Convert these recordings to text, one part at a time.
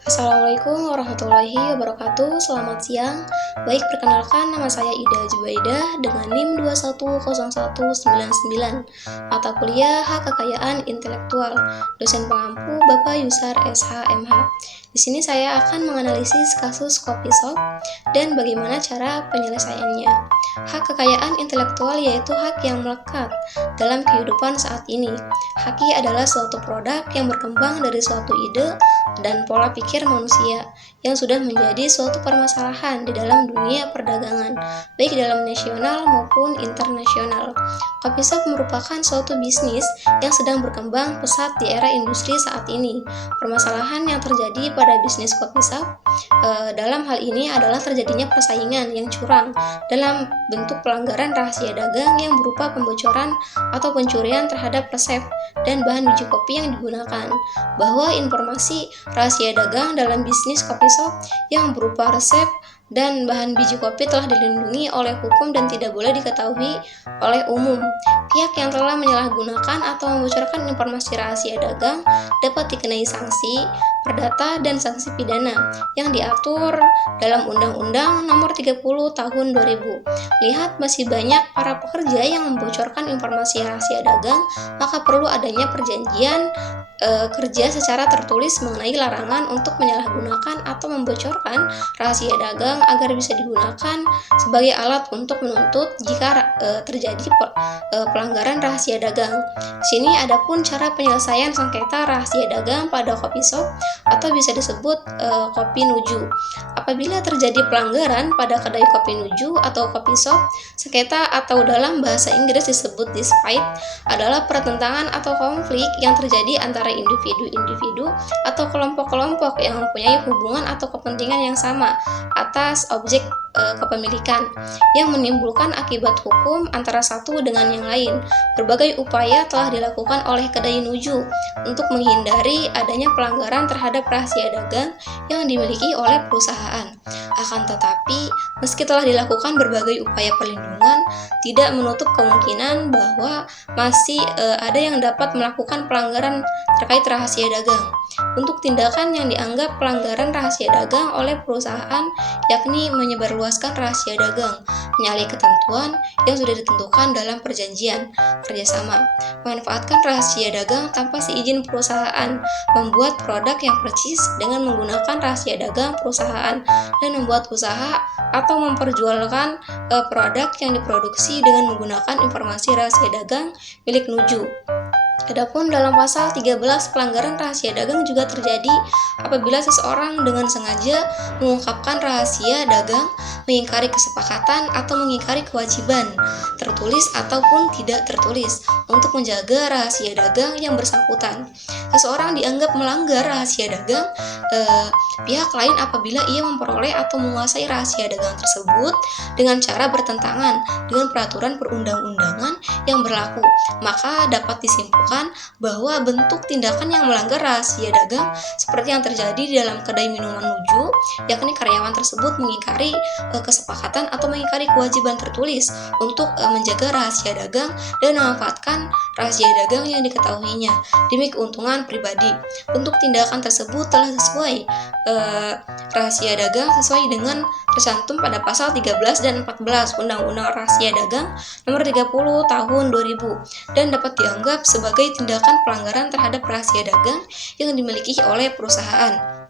Assalamualaikum warahmatullahi wabarakatuh. Selamat siang. Baik, perkenalkan nama saya Ida Jubaidah dengan NIM 210199. Mata kuliah Hak Kekayaan Intelektual. Dosen pengampu Bapak Yusar SHMH. Di sini saya akan menganalisis kasus Kopi Shop dan bagaimana cara penyelesaiannya. Hak kekayaan intelektual yaitu hak yang melekat dalam kehidupan saat ini. Haki adalah suatu produk yang berkembang dari suatu ide dan pola pikir manusia yang sudah menjadi suatu permasalahan di dalam dunia perdagangan, baik dalam nasional maupun internasional. Kopi shop merupakan suatu bisnis yang sedang berkembang pesat di era industri saat ini. Permasalahan yang terjadi pada bisnis kopi shop dalam hal ini adalah terjadinya persaingan yang curang dalam bentuk pelanggaran rahasia dagang yang berupa pembocoran atau pencurian terhadap resep dan bahan biji kopi yang digunakan, bahwa informasi rahasia dagang dalam bisnis kopi shop yang berupa resep dan bahan biji kopi telah dilindungi oleh hukum dan tidak boleh diketahui oleh umum. Pihak yang telah menyalahgunakan atau membocorkan informasi rahasia dagang dapat dikenai sanksi perdata dan sanksi pidana yang diatur dalam Undang-Undang Nomor 30 Tahun 2000. Lihat, masih banyak para pekerja yang membocorkan informasi rahasia dagang, maka perlu adanya perjanjian kerja secara tertulis mengenai larangan untuk menyalahgunakan atau membocorkan rahasia dagang agar bisa digunakan sebagai alat untuk menuntut jika terjadi pelanggaran rahasia dagang. Di sini adapun cara penyelesaian sengketa rahasia dagang pada kopi shop atau bisa disebut kopi nuju. Apabila terjadi pelanggaran pada kedai kopi nuju atau kopi shop, sengketa atau dalam bahasa Inggris disebut dispute adalah pertentangan atau konflik yang terjadi antara individu-individu atau kelompok-kelompok yang mempunyai hubungan atau kepentingan yang sama atas objek kepemilikan yang menimbulkan akibat hukum antara satu dengan yang lain. Berbagai upaya telah dilakukan oleh kedai nuju untuk menghindari adanya pelanggaran terhadap rahasia dagang yang dimiliki oleh perusahaan. Akan tetapi, meski telah dilakukan berbagai upaya perlindungan, tidak menutup kemungkinan bahwa masih ada yang dapat melakukan pelanggaran terkait rahasia dagang. Untuk tindakan yang dianggap pelanggaran rahasia dagang oleh perusahaan, yakni menyebarluaskan rahasia dagang, menyalahi ketentuan yang sudah ditentukan dalam perjanjian kerjasama, memanfaatkan rahasia dagang tanpa seizin perusahaan, membuat produk yang percis dengan menggunakan rahasia dagang perusahaan, dan membuat usaha atau memperjualkan produk yang diproduksi dengan menggunakan informasi rahasia dagang milik nuju. Adapun dalam pasal 13 pelanggaran rahasia dagang juga terjadi apabila seseorang dengan sengaja mengungkapkan rahasia dagang, mengingkari kesepakatan atau mengingkari kewajiban tertulis ataupun tidak tertulis untuk menjaga rahasia dagang yang bersangkutan. Seseorang dianggap melanggar rahasia dagang pihak lain apabila ia memperoleh atau menguasai rahasia dagang tersebut dengan cara bertentangan dengan peraturan perundang-undangan yang berlaku, maka dapat disimpulkan bahwa bentuk tindakan yang melanggar rahasia dagang seperti yang terjadi di dalam kedai minuman nuju, yakni karyawan tersebut mengingkari kesepakatan atau mengingkari kewajiban tertulis untuk menjaga rahasia dagang dan memanfaatkan rahasia dagang yang diketahuinya demi keuntungan pribadi. Bentuk tindakan tersebut telah sesuai rahasia dagang sesuai dengan tercantum pada pasal 13 dan 14 Undang-Undang Rahasia Dagang Nomor 30 Tahun 2000 dan dapat dianggap sebagai tindakan pelanggaran terhadap rahasia dagang yang dimiliki oleh perusahaan.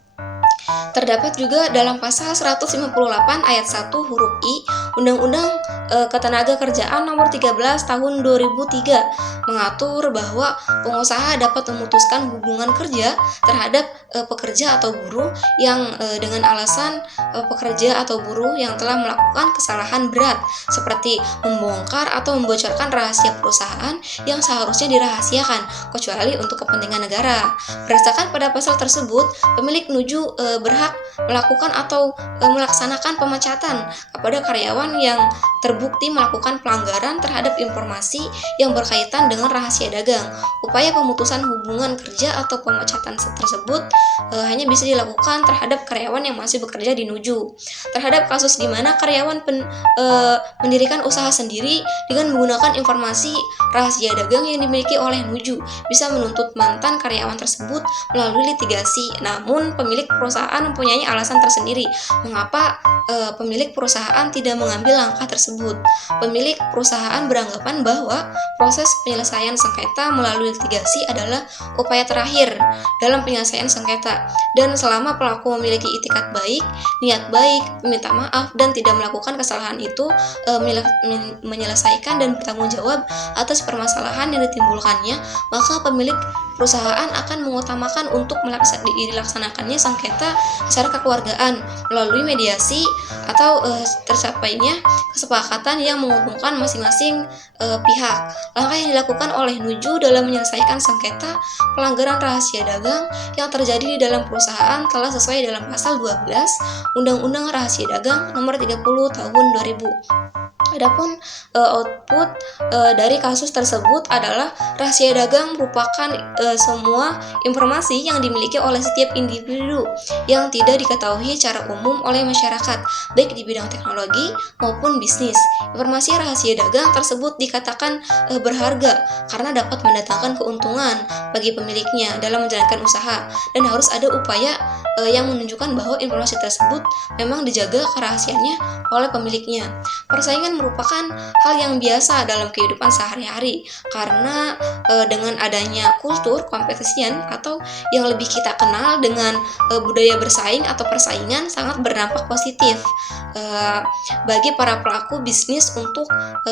Terdapat juga dalam pasal 158 ayat 1 huruf I Undang-Undang Ketenagakerjaan Nomor 13 Tahun 2003 mengatur bahwa pengusaha dapat memutuskan hubungan kerja terhadap pekerja atau buruh yang dengan alasan pekerja atau buruh yang telah melakukan kesalahan berat seperti membongkar atau membocorkan rahasia perusahaan yang seharusnya dirahasiakan kecuali untuk kepentingan negara. Berdasarkan pada pasal tersebut, pemilik nuju berhak berhak melakukan atau melaksanakan pemecatan kepada karyawan yang terbukti melakukan pelanggaran terhadap informasi yang berkaitan dengan rahasia dagang. Upaya pemutusan hubungan kerja atau pemecatan tersebut hanya bisa dilakukan terhadap karyawan yang masih bekerja di Nuju. Terhadap kasus di mana karyawan mendirikan usaha sendiri dengan menggunakan informasi rahasia dagang yang dimiliki oleh Nuju, bisa menuntut mantan karyawan tersebut melalui litigasi. Namun pemilik perusahaan mempunyai alasan tersendiri mengapa pemilik perusahaan tidak mengambil langkah tersebut. Pemilik perusahaan beranggapan bahwa proses penyelesaian sengketa melalui litigasi adalah upaya terakhir dalam penyelesaian sengketa, dan selama pelaku memiliki itikat baik, niat baik, meminta maaf dan tidak melakukan kesalahan itu, menyelesaikan dan bertanggung jawab atas permasalahan yang ditimbulkannya, maka pemilik perusahaan akan mengutamakan untuk dilaksanakannya sengketa secara kekeluargaan melalui mediasi atau tercapainya kesepakatan yang menguntungkan masing-masing pihak. Langkah yang dilakukan oleh Nuju dalam menyelesaikan sengketa pelanggaran rahasia dagang yang terjadi di dalam perusahaan telah sesuai dalam pasal 12 Undang-Undang Rahasia Dagang Nomor 30 Tahun 2000. Adapun output dari kasus tersebut adalah rahasia dagang merupakan semua informasi yang dimiliki oleh setiap individu yang tidak diketahui secara umum oleh masyarakat, baik di bidang teknologi maupun bisnis. Informasi rahasia dagang tersebut dikatakan berharga karena dapat mendatangkan keuntungan bagi pemiliknya dalam menjalankan usaha, dan harus ada upaya yang menunjukkan bahwa informasi tersebut memang dijaga kerahasiaannya oleh pemiliknya. Persaingan merupakan hal yang biasa dalam kehidupan sehari-hari karena dengan adanya kultur kompetisian atau yang lebih kita kenal dengan budaya bersaing atau persaingan sangat berdampak positif bagi para pelaku bisnis untuk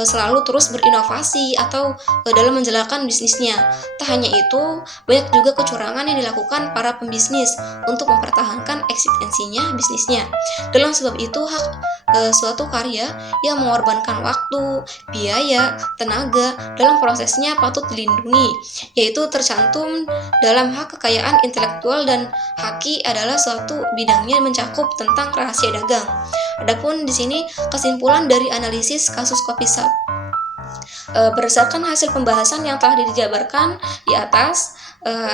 selalu terus berinovasi atau dalam menjalankan bisnisnya. Tak hanya itu, banyak juga kecurangan yang dilakukan para pembisnis untuk mempertahankan eksistensinya bisnisnya. Dalam sebab itu, hak suatu karya yang mengorbankan waktu, biaya, tenaga dalam prosesnya patut dilindungi, yaitu tercantum dalam hak kekayaan intelektual, dan haki adalah suatu bidangnya mencakup tentang rahasia dagang. Adapun di sini kesimpulan dari analisis kasus Kopi Shop. Berdasarkan hasil pembahasan yang telah dijabarkan di atas,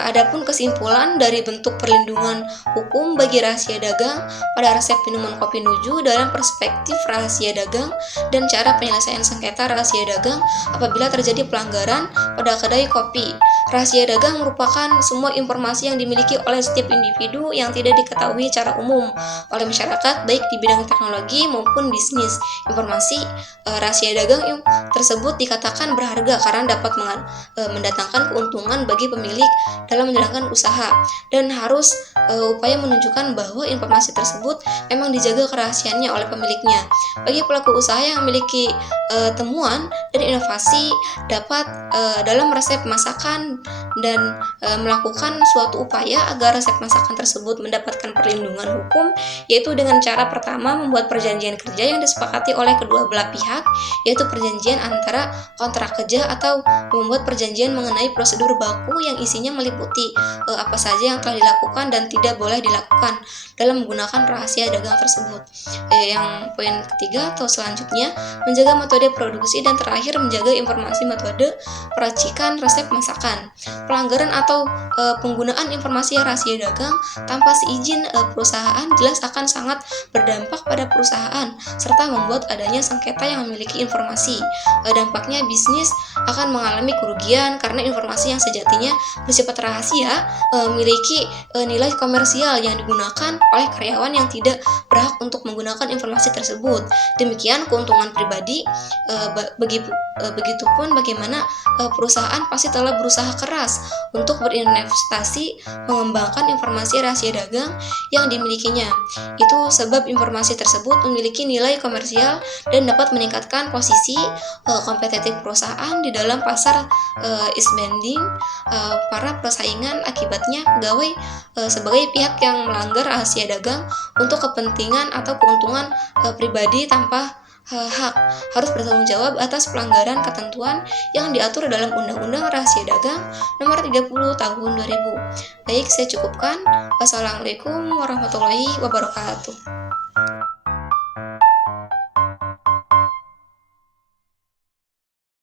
adapun kesimpulan dari bentuk perlindungan hukum bagi rahasia dagang pada resep minuman kopi Nuju dalam perspektif rahasia dagang dan cara penyelesaian sengketa rahasia dagang apabila terjadi pelanggaran pada kedai kopi. Rahasia dagang merupakan semua informasi yang dimiliki oleh setiap individu yang tidak diketahui secara umum oleh masyarakat, baik di bidang teknologi maupun bisnis. Informasi rahasia dagang tersebut dikatakan berharga karena dapat mendatangkan keuntungan bagi pemilik dalam menjalankan usaha, dan harus upaya menunjukkan bahwa informasi tersebut memang dijaga kerahasiaannya oleh pemiliknya. Bagi pelaku usaha yang memiliki temuan dan inovasi dapat dalam resep masakan dan melakukan suatu upaya agar resep masakan tersebut mendapatkan perlindungan hukum, yaitu dengan cara pertama membuat perjanjian kerja yang disepakati oleh kedua belah pihak, yaitu perjanjian antara kontrak kerja, atau membuat perjanjian mengenai prosedur baku yang isinya meliputi apa saja yang telah dilakukan dan tidak boleh dilakukan dalam menggunakan rahasia dagang tersebut. Yang poin ketiga atau selanjutnya, menjaga metode produksi, dan terakhir menjaga informasi metode peracikan resep masakan. Pelanggaran atau penggunaan informasi rahasia dagang tanpa seizin perusahaan jelas akan sangat berdampak pada perusahaan serta membuat adanya sengketa yang memiliki informasi. Dampaknya bisnis akan mengalami kerugian karena informasi yang sejatinya bersifat rahasia memiliki nilai komersial yang digunakan oleh karyawan yang tidak berhak untuk menggunakan informasi tersebut. Demikian keuntungan pribadi. Begitupun bagaimana perusahaan pasti telah berusaha keras untuk berinvestasi mengembangkan informasi rahasia dagang yang dimilikinya. Itu sebab informasi tersebut memiliki nilai komersial dan dapat meningkatkan posisi kompetitif perusahaan di dalam pasar isbanding para persaingan. Akibatnya pegawai sebagai pihak yang melanggar rahasia dagang untuk kepentingan atau keuntungan pribadi tanpa hak harus bertanggung jawab atas pelanggaran ketentuan yang diatur dalam Undang-Undang Rahasia Dagang Nomor 30 Tahun 2000. Baik, saya cukupkan. Wassalamualaikum warahmatullahi wabarakatuh.